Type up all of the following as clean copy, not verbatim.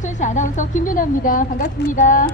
부천시 아나운서 김윤아입니다. 반갑습니다.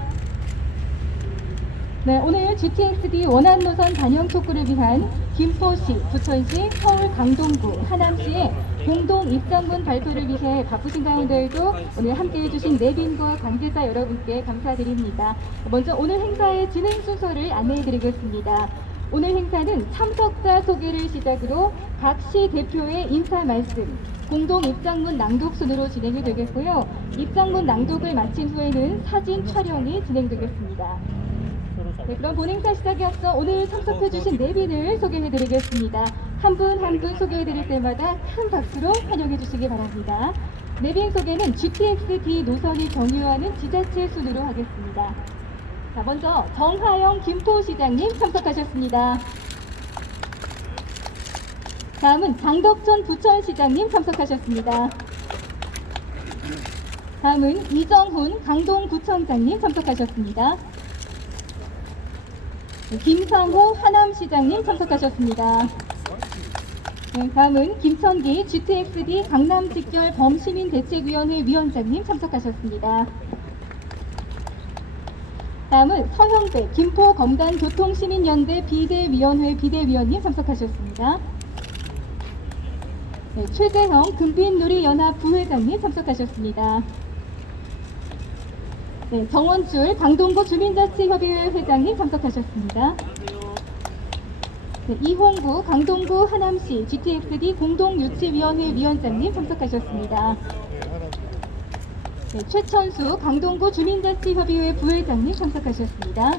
네, 오늘 GTX-D 원안 노선 단형 촉구를 위한 김포시, 부천시, 서울 강동구, 하남시의 공동 입장문 발표를 위해 바쁘신 가운데에도 오늘 함께해 주신 내빈과 관계자 여러분께 감사드립니다. 먼저 오늘 행사의 진행 순서를 안내해 드리겠습니다. 오늘 행사는 참석자 소개를 시작으로 각 시 대표의 인사 말씀, 공동 입장문 낭독 순으로 진행이 되겠고요. 입장문 낭독을 마친 후에는 사진 촬영이 진행되겠습니다. 네, 그럼 본행사 시작에 앞서 오늘 참석해주신 내빈을 소개해드리겠습니다. 한 분 한 분 소개해드릴 때마다 큰 박수로 환영해주시기 바랍니다. 내빈 소개는 GTX-D 노선을 경유하는 지자체 순으로 하겠습니다. 자, 먼저 정하영 김포시장님 참석하셨습니다. 다음은 장덕천 부천시장님 참석하셨습니다. 다음은 이정훈 강동구청장님 참석하셨습니다. 김상호 하남시장님 참석하셨습니다. 네, 다음은 김천기 GTX-D 강남직결 범시민대책위원회 위원장님 참석하셨습니다. 다음은 서형배 김포검단교통시민연대 비대위원회 비대위원님 참석하셨습니다. 네, 최재형 금빛누리연합 부회장님 참석하셨습니다. 네, 정원줄 강동구 주민자치협의회 회장님 참석하셨습니다. 네, 이홍구 강동구 하남시 GTX-D 공동유치위원회 위원장님 참석하셨습니다. 네, 최천수 강동구 주민자치협의회 부회장님 참석하셨습니다.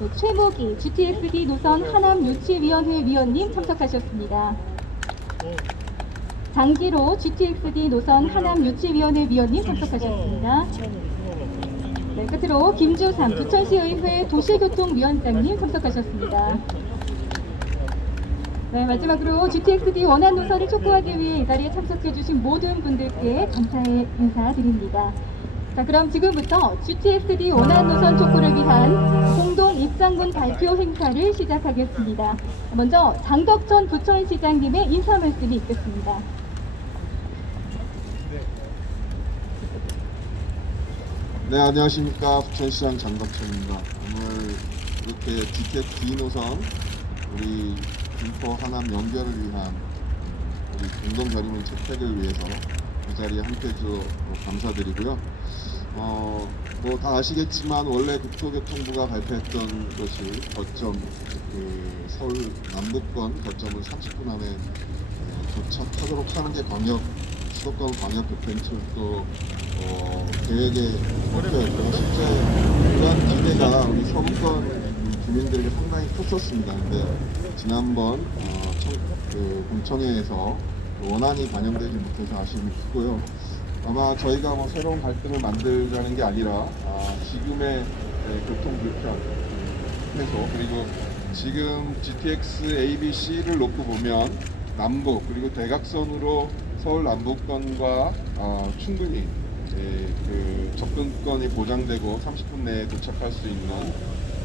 네, 최모기 GTX-D 노선 하남유치위원회 위원님 참석하셨습니다. 장기로 GTX-D 노선 하남유치위원회 위원님 참석하셨습니다. 네, 끝으로 김주삼 부천시의회 도시교통위원장님 참석하셨습니다. 네, 마지막으로 GTX-D 원안 노선을 촉구하기 위해 이 자리에 참석해주신 모든 분들께 감사의 인사드립니다. 자, 그럼 지금부터 GTX-D 원안 노선 촉구를 위한 공동 입장문 발표 행사를 시작하겠습니다. 먼저 장덕천 부천시장님의 인사 말씀이 있겠습니다. 네, 안녕하십니까. 부천시장 장덕천입니다. 오늘 이렇게 GTX-D 노선 우리 김포 하남 연결을 위한 우리 공동 결의문 채택을 위해서 이 자리에 함께 해주셔서 감사드리고요. 뭐 다 아시겠지만 원래 국토교통부가 발표했던 것이 거점 서울 남부권 거점을 30분 안에 도착하도록 하는 게 수도권 광역교통철도 계획의 목표였고요. 실제 그런 기대가 우리 서부권 주민들에게 상당히 컸었습니다. 근데 지난번 공청회에서 원안이 반영되지 못해서 아쉬움이 크고요. 아마 저희가 뭐 새로운 갈등을 만들자는 게 아니라 지금의 교통 불편 해소, 그리고 지금 GTX A, B, C를 놓고 보면 남북 그리고 대각선으로 서울 남부권과 충분히 그 접근권이 보장되고 30분 내에 도착할 수 있는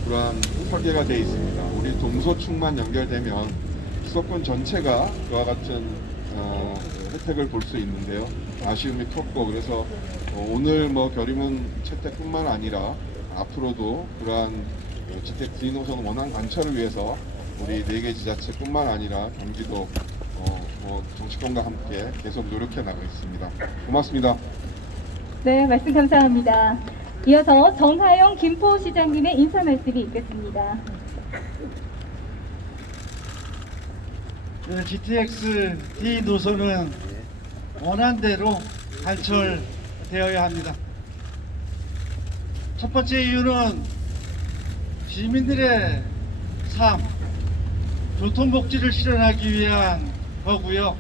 그러한 설계가 되어 있습니다. 우리 동서충만 연결되면 수도권 전체가 그와 같은 혜택을 볼 수 있는데요. 아쉬움이 컸고, 그래서 오늘 뭐 결의문 채택뿐만 아니라 앞으로도 그러한 GTX-D 노선 원안 관철을 위해서 우리 4개 지자체뿐만 아니라 경기도 정치권과 함께 계속 노력해 나가겠습니다. 고맙습니다. 네, 말씀 감사합니다. 이어서 정하영 김포시장님의 인사 말씀이 있겠습니다. GTX-D 노선은 원안대로 관철되어야 합니다. 첫 번째 이유는 시민들의 삶, 교통복지를 실현하기 위한 거고요.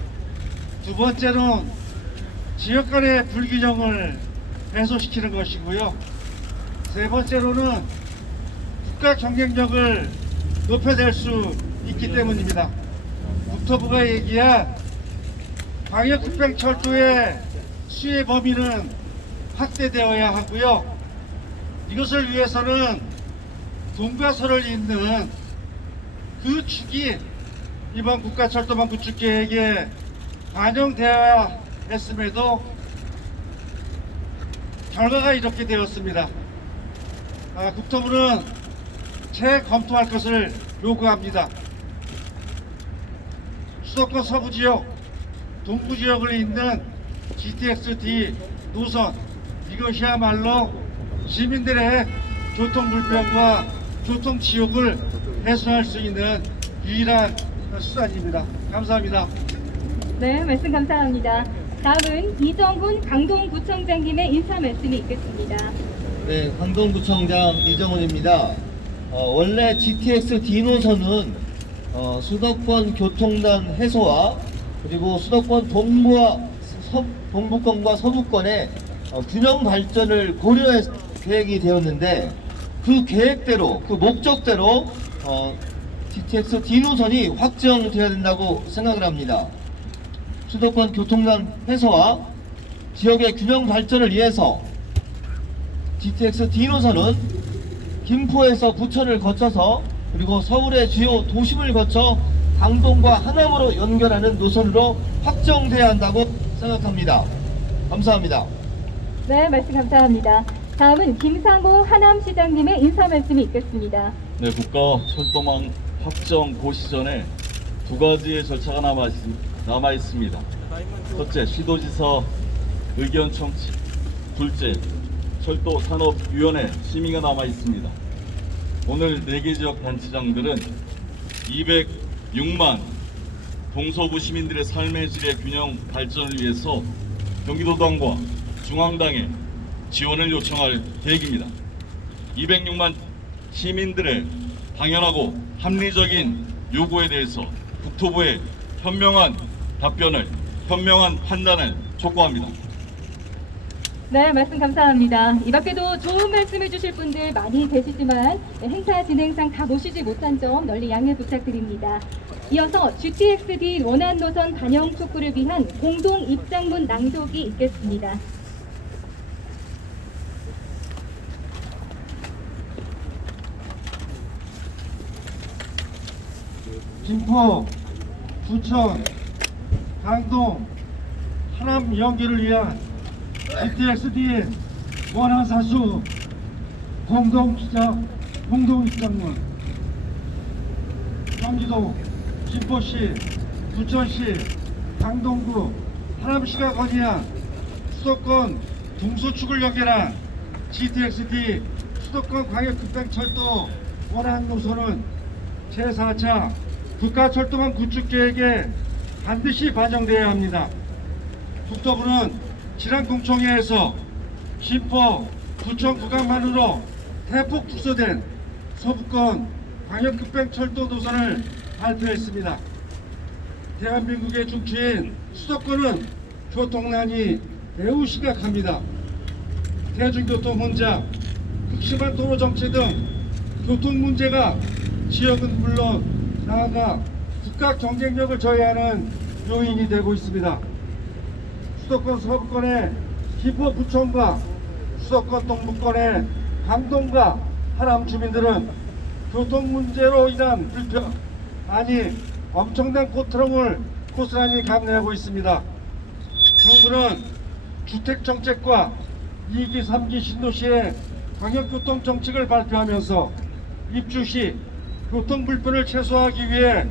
두 번째는 지역 간의 불균형을 해소시키는 것이고요. 세 번째로는 국가 경쟁력을 높여낼 수 있기 때문입니다. 국토부가 얘기한 광역급행철도의 수혜 범위는 확대되어야 하고요. 이것을 위해서는 동과서를 잇는 그 축이 이번 국가철도망 구축계획에 반영되어야 했음에도 결과가 이렇게 되었습니다. 국토부는 재검토할 것을 요구합니다. 수도권 서부지역, 동부지역을 잇는 GTX-D 노선, 이것이야말로 시민들의 교통불편과 교통지옥을 해소할 수 있는 유일한 수단입니다. 감사합니다. 네, 말씀 감사합니다. 다음은 이정훈 강동구청장님의 인사 말씀이 있겠습니다. 네, 강동구청장 이정훈입니다. 원래 GTX-D 노선은 수도권 교통난 해소와 그리고 수도권 동부권과 서부권의 균형 발전을 고려해서 계획이 되었는데 그 계획대로, 그 목적대로 GTX-D 노선이 확정되어야 된다고 생각을 합니다. 수도권 교통난 해소와 지역의 균형 발전을 위해서 GTX-D 노선은 김포에서 부천을 거쳐서 그리고 서울의 주요 도심을 거쳐 강동과 하남으로 연결하는 노선으로 확정돼야 한다고 생각합니다. 감사합니다. 네, 말씀 감사합니다. 다음은 김상호 하남시장님의 인사 말씀이 있겠습니다. 네, 국가 철도망 확정 고시전에 두 가지의 절차가 남아 있습니다. 첫째, 시도지사 의견 청취. 둘째, 철도산업위원회 심의가 남아 있습니다. 오늘 4개 지역 단체장들은 206만 동서부 시민들의 삶의 질의 균형 발전을 위해서 경기도당과 중앙당에 지원을 요청할 계획입니다. 206만 시민들의 당연하고 합리적인 요구에 대해서 국토부의 현명한 답변을, 현명한 판단을 촉구합니다. 네, 말씀 감사합니다. 이 밖에도 좋은 말씀 해주실 분들 많이 계시지만 행사 진행상 다 모시지 못한 점 널리 양해 부탁드립니다. 이어서 GTX-D 원안 노선 반영 촉구를 위한 공동 입장문 낭독이 있겠습니다. 김포, 부천, 강동, 하남 연결을 위한 GTX-D 원안사수 공동 입장문. 경기도, 김포시, 부천시, 강동구, 하남시가 건의한 수도권 동서축을 연결한 GTX-D 수도권 광역급행철도 원안 노선은 제4차 국가철도망 구축계획에 반드시 반영되어야 합니다. 국토부는 지난 공청회에서 김포, 부천 구간만으로 대폭 축소된 서부권 광역급행철도 노선을 발표했습니다. 대한민국의 중추인 수도권은 교통난이 매우 심각합니다. 대중교통 혼잡, 극심한 도로 정체 등 교통 문제가 지역은 물론 나아가 국가 경쟁력을 저해하는 요인이 되고 있습니다. 수도권 서부권의 김포, 부천과 수도권 동부권의 강동과 하남 주민들은 교통 문제로 인한 불편, 아니 엄청난 고통을 고스란히 감내하고 있습니다. 정부는 주택정책과 2기, 3기 신도시의 광역교통정책을 발표하면서 입주 시 교통불편을 최소화하기 위해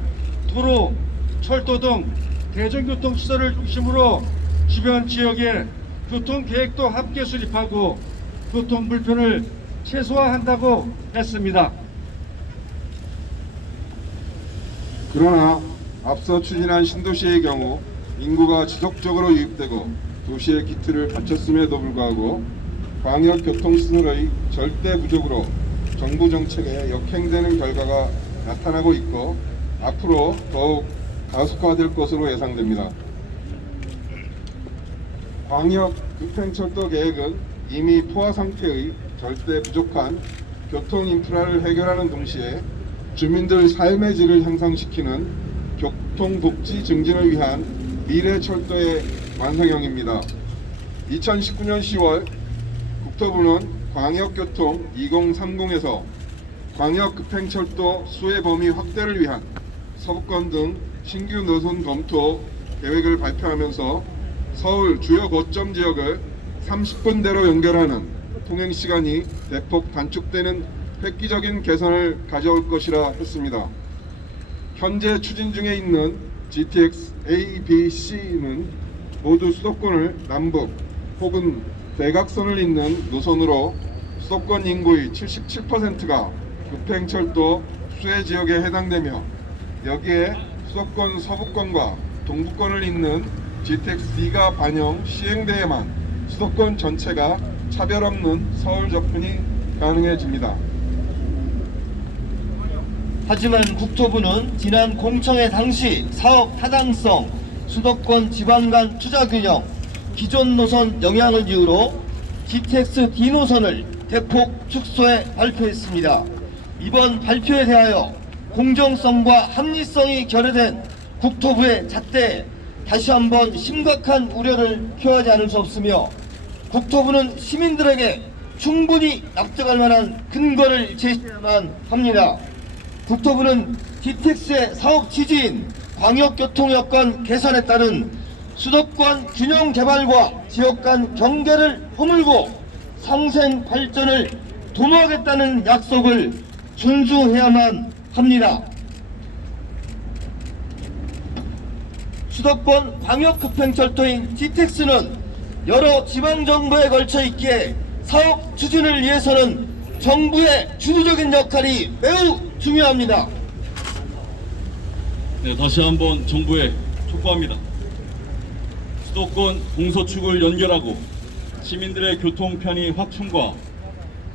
도로, 철도 등 대중교통시설을 중심으로 주변 지역에 교통계획도 함께 수립하고 교통불편을 최소화한다고 했습니다. 그러나 앞서 추진한 신도시의 경우 인구가 지속적으로 유입되고 도시의 기틀을 갖췄음에도 불구하고 광역교통시설의 절대 부족으로 정부 정책에 역행되는 결과가 나타나고 있고 앞으로 더욱 가속화될 것으로 예상됩니다. 광역급행철도 계획은 이미 포화 상태의 절대 부족한 교통 인프라를 해결하는 동시에 주민들 삶의 질을 향상시키는 교통복지 증진을 위한 미래철도의 완성형입니다. 2019년 10월 국토부는 광역교통 2030에서 광역급행철도 수혜 범위 확대를 위한 서부권 등 신규 노선 검토 계획을 발표하면서 서울 주요 거점 지역을 30분대로 연결하는 통행 시간이 대폭 단축되는 획기적인 개선을 가져올 것이라 했습니다. 현재 추진 중에 있는 GTX A, B, C는 모두 수도권을 남북 혹은 대각선을 잇는 노선으로 수도권 인구의 77%가 급행철도 수혜 지역에 해당되며, 여기에 수도권 서부권과 동부권을 잇는 GTX-D가 반영 시행돼야만 수도권 전체가 차별 없는 서울 접근이 가능해집니다. 하지만 국토부는 지난 공청회 당시 사업 타당성, 수도권 지방 간 투자 균형, 기존 노선 영향을 이유로 GTX D 노선을 대폭 축소해 발표했습니다. 이번 발표에 대하여 공정성과 합리성이 결여된 국토부의 잣대에 다시 한번 심각한 우려를 표하지 않을 수 없으며, 국토부는 시민들에게 충분히 납득할 만한 근거를 제시해야만 합니다. 국토부는 GTX의 사업 취지인 광역교통 여건 개선에 따른 수도권 균형 개발과 지역 간 경계를 허물고 상생 발전을 도모하겠다는 약속을 준수해야만 합니다. 수도권 광역급행철도인 GTX는 여러 지방정부에 걸쳐 있기에 사업 추진을 위해서는 정부의 주도적인 역할이 매우 중요합니다. 네, 다시 한번 정부에 촉구합니다. 수도권 동서축을 연결하고 시민들의 교통 편의 확충과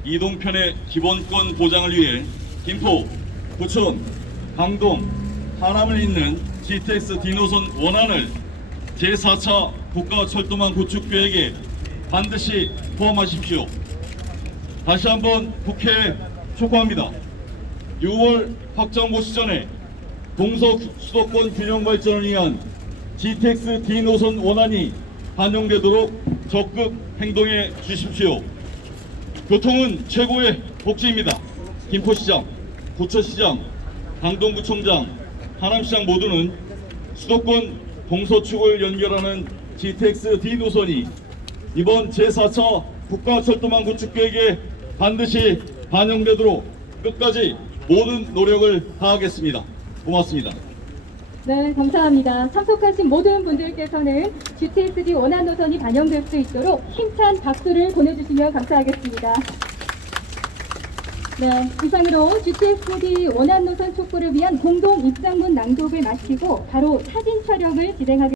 이동 편의 기본권 보장을 위해 김포, 부천, 강동, 하남을 잇는 GTX D 노선 원안을 제4차 국가철도망 구축 계획에 반드시 포함하십시오. 다시 한번 국회에 촉구합니다. 6월 확정보 시전에 동서 수도권 균형 발전을 위한 GTX D 노선 원안이 반영되도록 적극 행동해 주십시오. 교통은 최고의 복지입니다. 김포시장, 부천시장, 강동구청장, 하남시장 모두는 수도권 동서축을 연결하는 GTX D 노선이 이번 제4차 국가철도망 구축 계획에 반드시 반영되도록 끝까지 모든 노력을 다하겠습니다. 고맙습니다. 네, 감사합니다. 참석하신 모든 분들께서는 GTX-D 원안 노선이 반영될 수 있도록 힘찬 박수를 보내주시면 감사하겠습니다. 네, 이상으로 GTX-D 원안 노선 촉구를 위한 공동 입장문 낭독을 마치고 바로 사진 촬영을 진행하겠습니다.